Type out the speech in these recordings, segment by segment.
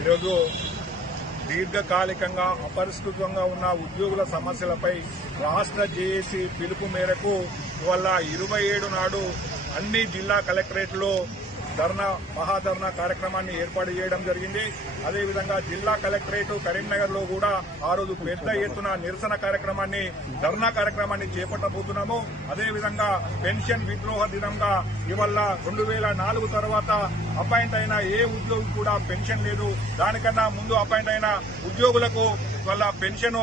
ఈరోజు దీర్ఘకాలికంగా అపరిష్కృతంగా ఉన్న ఉద్యోగుల సమస్యలపై రాష్ట్ర జేఏసీ పిలుపు మేరకు ఇవాళ 27 నాడు అన్ని జిల్లా కలెక్టరేట్లో మహాధర్నా కార్యక్రమాన్ని ఏర్పాటు చేయడం జరిగింది. అదేవిధంగా జిల్లా కలెక్టరేట్ కరీంనగర్ లో కూడా ఆ రోజు పెద్ద ఎత్తున నిరసన కార్యక్రమాన్ని ధర్నా కార్యక్రమాన్ని చేపట్టబోతున్నాము. అదేవిధంగా పెన్షన్ విద్రోహ దినంగా ఇవాళ 2004 తర్వాత అపాయింట్ అయిన ఏ ఉద్యోగి కూడా పెన్షన్ లేదు. దానికన్నా ముందు అపాయింట్ అయిన ఉద్యోగులకు వాళ్ళ పెన్షన్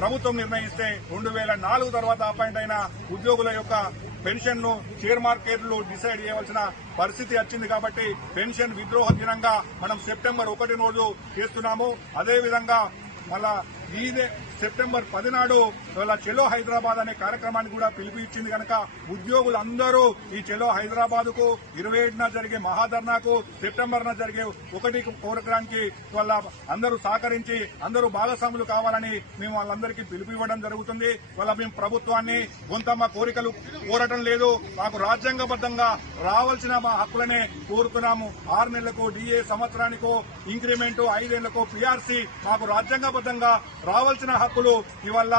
ప్రభుత్వం నిర్ణయిస్తే 2004 తర్వాత అపాయింట్ అయిన ఉద్యోగుల యొక్క పెన్షన్ ను షేర్ మార్కెట్లు డిసైడ్ చేయవలసిన పరిస్థితి వచ్చింది. కాబట్టి పెన్షన్ విద్రోహ దినంగా మనం సెప్టెంబర్ 1 రోజు చేస్తున్నాము. అదేవిధంగా మళ్ళా ఇదే సెప్టెంబర్ 10 నాడు ఇవాళ చెలో హైదరాబాద్ అనే కార్యక్రమాన్ని కూడా పిలుపు ఇచ్చింది కనుక ఉద్యోగులందరూ ఈ చెలో హైదరాబాద్ కు 27న జరిగే మహాధర్నాకు సెప్టెంబర్న జరిగే 1 కార్యక్రమానికి వాళ్ళ అందరూ సహకరించి అందరూ భాగస్వాములు కావాలని మేము వాళ్ళందరికీ పిలుపు ఇవ్వడం జరుగుతుంది. వాళ్ళ మేము ప్రభుత్వాన్ని గొంతమ్మ కోరికలు కోరటం లేదు. మాకు రాజ్యాంగబద్దంగా రావాల్సిన మా హక్కులనే కోరుతున్నాము. 6 నెలలకు డిఏ, సంవత్సరానికో ఇంక్రిమెంట్, 5 ఏళ్లకు పీఆర్సీ మాకు రాజ్యాంగబద్దంగా రావాల్సిన హక్కులు ఇవాళ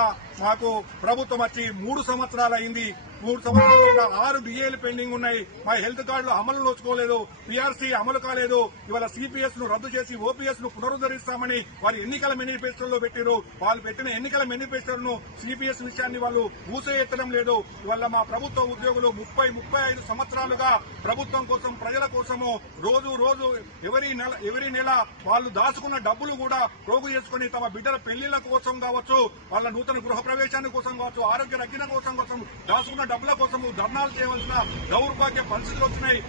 మాకు ప్రభుత్వం వచ్చి 3 సంవత్సరాలు అయింది. 3 సంవత్సరాలుగా 6 డిఏలు పెండింగ్ ఉన్నాయి. మా హెల్త్ కార్డులు అమలు నోచుకోలేదు, పీఆర్సీ అమలు కాలేదు. ఇవాళ సిపిఎస్ ను రద్దు చేసి ఓపీఎస్ ను పునరుద్దరిస్తామని వారు ఎన్నికల మేనిఫెస్టోలో పెట్టారు. వాళ్ళు పెట్టిన ఎన్నికల మేనిఫెస్టోను సిపిఎస్ విషయాన్ని వాళ్ళు ఊసే ఎత్తడం లేదు. ఇవాళ మా ప్రభుత్వ ఉద్యోగులు 30-35 సంవత్సరాలుగా ప్రభుత్వం కోసం, ప్రజల కోసము రోజు ఎవరి నెల వాళ్ళు దాచుకున్న డబ్బులు కూడా పోగు చేసుకుని తమ బిడ్డల పెళ్లిళ్ల కోసం కావచ్చు, వాళ్ళ నూతన గృహ ప్రవేశాన్ని కోసం కావచ్చు, ఆరోగ్య రక్షణ కోసం దాచుకున్న డబ్బుల కోసము ధర్నాలు చేయవలసిన దౌర్భాగ్య పరిస్థితులు వచ్చినాయి.